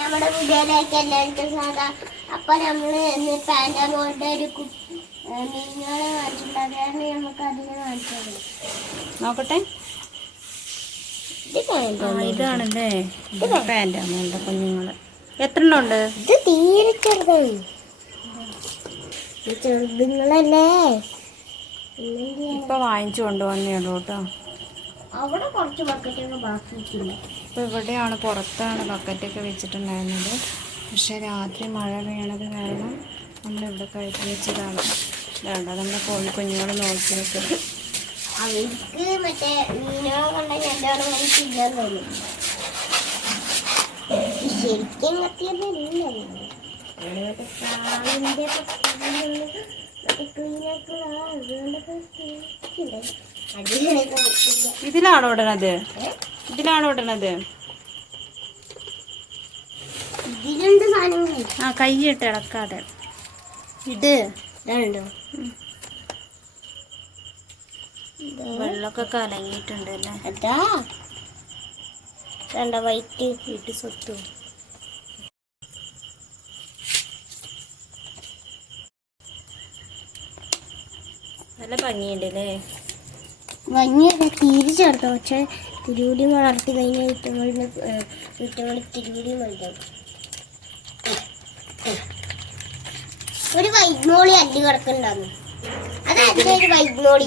നമ്മുടെ വീഡിയോയിലേക്ക് എല്ലാവർക്കും സാധാ അപ്പൊ നമ്മൾ ഇന്ന് പാൻഡാമോളുടെ ഒരു മീനുകളെ അതാണ് നമുക്ക് അതിനെ വാങ്ങിച്ചത് നോക്കട്ടെ. ഇതാണല്ലേ. പാന്റാമുണ്ട് കുഞ്ഞുങ്ങൾ എത്ര എണ്ണം ഉണ്ട് ഇത് തീരെ ചെറുതാണ്. ഇത് ചെറുതുങ്ങളല്ലേ? ഇല്ലെങ്കിൽ ഇപ്പൊ വാങ്ങിച്ചു കൊണ്ടുവന്നേ ഉള്ളൂ കേട്ടോ. അവിടെ കുറച്ച് ബക്കറ്റൊക്കെ ബാക്കി വെച്ചില്ല ഇപ്പൊ ഇവിടെയാണ് പുറത്താണ് ബക്കറ്റൊക്കെ വെച്ചിട്ടുണ്ടായിരുന്നത്. പക്ഷെ രാത്രി മഴ വീണത് കാരണം നമ്മളിവിടെ കയറ്റി വെച്ചതാണ്. വേണ്ട നമ്മുടെ കോഴി കുഞ്ഞുങ്ങൾ നോക്കി വെച്ചത് അവർക്ക് മറ്റേ മീനുകളെ കണ്ട രണ്ടാളും തോന്നുന്നു ശരിക്കും കത്തിയൊന്നും ഇതിലാണോ ഇടണത്? ഇതിലാണോ ഇടണത്? ആ കൈയിട്ട് ഇളക്കാതെ. ഇത് ഇതാണല്ലോ. വെള്ളമൊക്കെ കലങ്ങിയിട്ടുണ്ട് അല്ലേ? അതാ. കണ്ട വൈറ്റ് വീട്ടിൽ സ്വത്തു. നല്ല ഭംഗിയുണ്ട് അല്ലേ? മഞ്ഞൊക്കെ തീരെ ചേർത്ത? പക്ഷെ തിരുവിടി വളർത്തി കഴിഞ്ഞ വിറ്റങ്ങളിൽ വിറ്റങ്ങളിൽ തിരുവിടി വലുതാവും ഒരു വൈദ്മോളി അല്ലി കിടക്കുന്നുണ്ടാകും ഒരു വൈദ്മോളി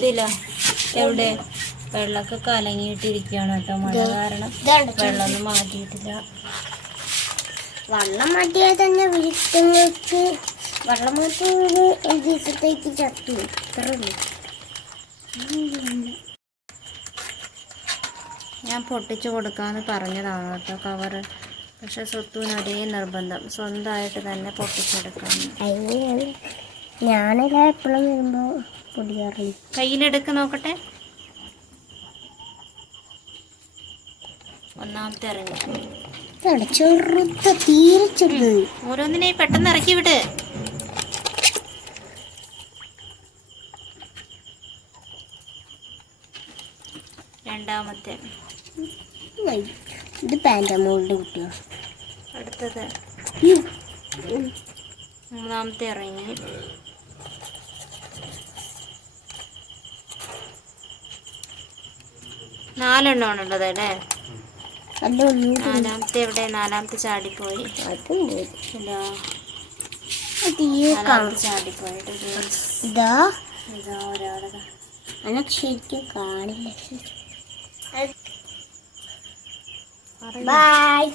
എവിടെ? വെള്ളമൊക്കെ കലങ്ങിയിട്ടിരിക്കുകയാണ് കേട്ടോ. മഴ കാരണം വെള്ളം വെള്ളമൊന്നും മാറ്റിയിട്ടില്ല. വെള്ളം മാറ്റിയാൽ തന്നെ വിരുദ്ധങ്ങൾക്ക് വെള്ളം മാറ്റി ഒരു ദിവസത്തേക്ക് ചത്തു. ഇത്രേ ഉള്ളൂ. ഞാൻ പൊട്ടിച്ചു കൊടുക്കാമെന്ന് പറഞ്ഞതാണ് കേട്ടോ കവറ് പക്ഷെ സ്വത്തുവിന് അതേ നിർബന്ധം. സ്വന്തമായിട്ട് തന്നെ പൊട്ടിച്ചെടുക്കാം ഞാനെല്ലാം എപ്പോഴും വരുമ്പോൾ പൊടിയാറില്ല? കയ്യിലെടുക്ക് നോക്കട്ടെ. ഒന്നാമത്തെ ഇറങ്ങി. തീരെ ചെറുത് ഓരോന്നിനെ പെട്ടെന്ന് ഇറക്കി വിട്. രണ്ടാമത്തെ. ഇത് പാന്റമോളിന്റെ കുട്ടിയാണ് അടുത്തത്. മൂന്നാമത്തെ ഇറങ്ങി. നാലെണ്ണം ഉള്ളത് അല്ലേ? നാലാമത്തെ എവിടെ? നാലാമത്തെ ചാടിപ്പോയി. അതും പോയി. ശരിക്കും അത് Bye.